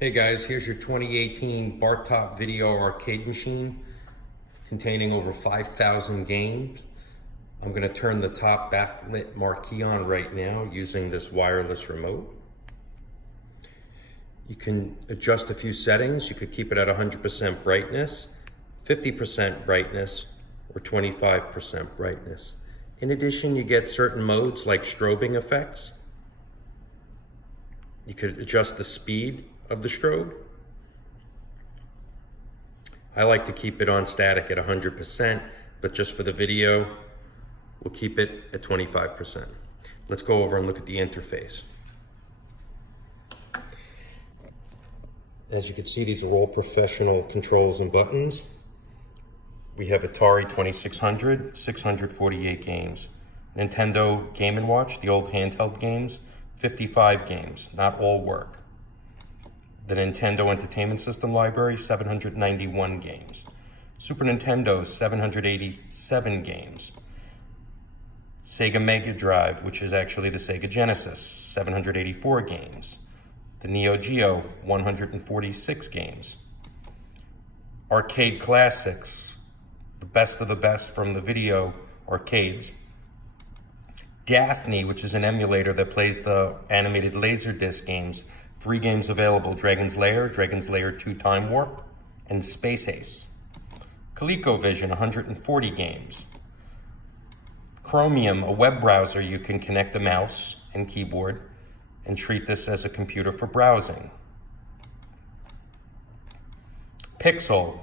Hey guys, here's your 2018 Bartop video arcade machine containing over 5,000 games. I'm going to turn the top backlit marquee on right now using this wireless remote. You can adjust a few settings. You could keep it at 100% brightness, 50% brightness, or 25% brightness. In addition, you get certain modes like strobing effects. You could adjust the speed of the strobe. I like to keep it on static at 100%, but just for the video, we'll keep it at 25%. Let's go over and look at the interface. As you can see, these are all professional controls and buttons. We have Atari 2600, 648 games. Nintendo Game & Watch, the old handheld games, 55 games, not all work. The Nintendo Entertainment System library, 791 games. Super Nintendo, 787 games. Sega Mega Drive, which is actually the Sega Genesis, 784 games. The Neo Geo, 146 games. Arcade Classics, the best of the best from the video arcades. Daphne, which is an emulator that plays the animated Laserdisc games. 3 games available: Dragon's Lair, Dragon's Lair 2 Time Warp, and Space Ace. ColecoVision, 140 games. Chromium, a web browser. You can connect a mouse and keyboard and treat this as a computer for browsing. Pixel,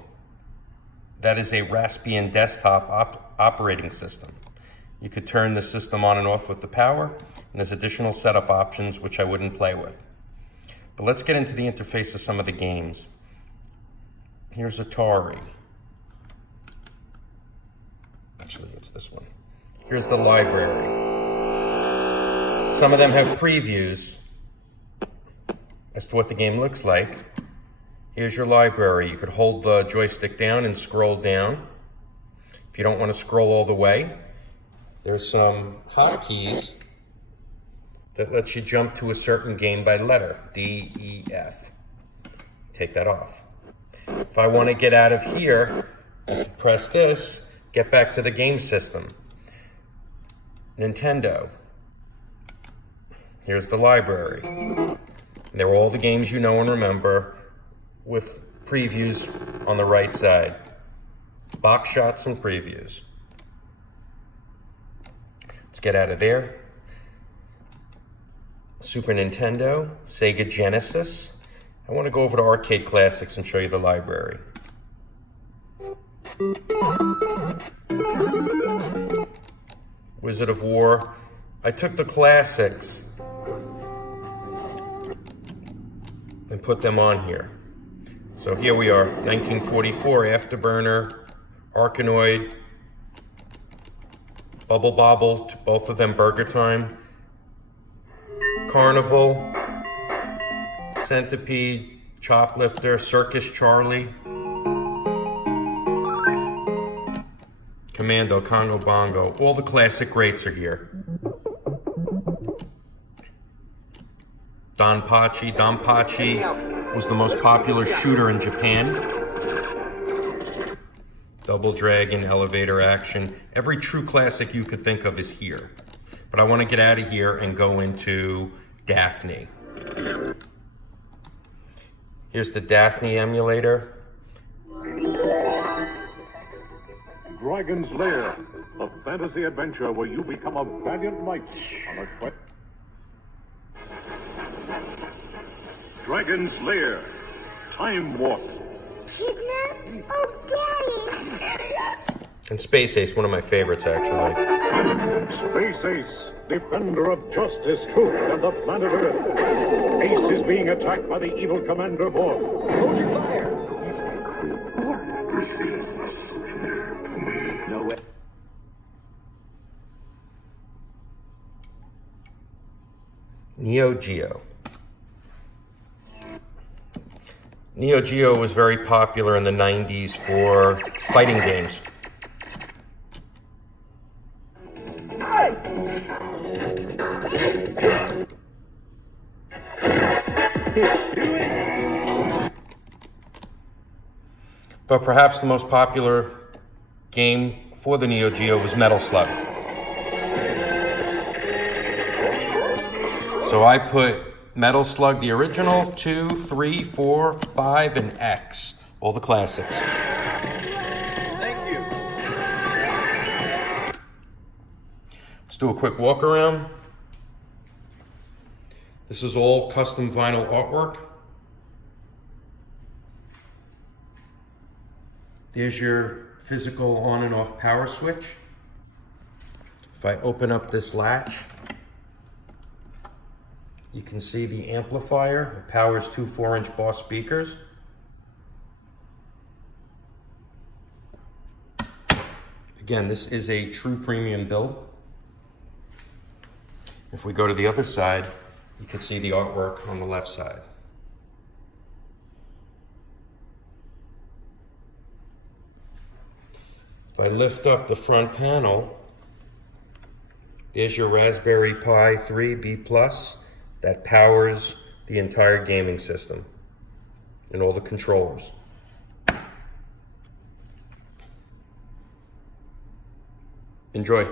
that is a Raspbian desktop operating system. You could turn the system on and off with the power, and there's additional setup options which I wouldn't play with. But let's get into the interface of some of the games. Here's Atari. Actually, it's this one. Here's the library. Some of them have previews as to what the game looks like. Here's your library. You could hold the joystick down and scroll down. If you don't want to scroll all the way, there's some hotkeys that lets you jump to a certain game by letter, D, E, F. Take that off. If I want to get out of here, press this, get back to the game system. Nintendo. Here's the library. They're all the games you know and remember with previews on the right side. Box shots and previews. Let's get out of there. Super Nintendo, Sega Genesis. I want to go over to Arcade Classics and show you the library. Wizard of War. I took the classics and put them on here. So here we are, 1944, Afterburner, Arkanoid, Bubble Bobble, both of them Burger Time. Carnival, Centipede, Choplifter, Circus Charlie, Commando, Congo Bongo. All the classic greats are here. Don Pachi. Don Pachi was the most popular shooter in Japan. Double Dragon, Elevator Action. Every true classic you could think of is here. But I want to get out of here and go into Daphne. Here's the Daphne emulator. Dragon's Lair, a fantasy adventure where you become a valiant knight on a quest. Dragon's Lair, Time Warp. Piglet? Oh, Daddy! Idiot! And Space Ace, one of my favorites, actually. Space Ace, defender of justice, truth, and the planet Earth. Ace is being attacked by the evil Commander Borg. Hold your fire! Is that creep Borg? This is a surrender to me. No way. Neo Geo. Neo Geo was very popular in the 90s for fighting games. But perhaps the most popular game for the Neo Geo was Metal Slug. So I put Metal Slug, the original, 2, 3, 4, 5, and X. All the classics. Thank you. Let's do a quick walk around. This is all custom vinyl artwork. There's your physical on and off power switch. If I open up this latch, you can see the amplifier. It powers two 4-inch Boss speakers. Again, this is a true premium build. If we go to the other side, you can see the artwork on the left side. If I lift up the front panel, there's your Raspberry Pi 3 B+, that powers the entire gaming system and all the controllers. Enjoy.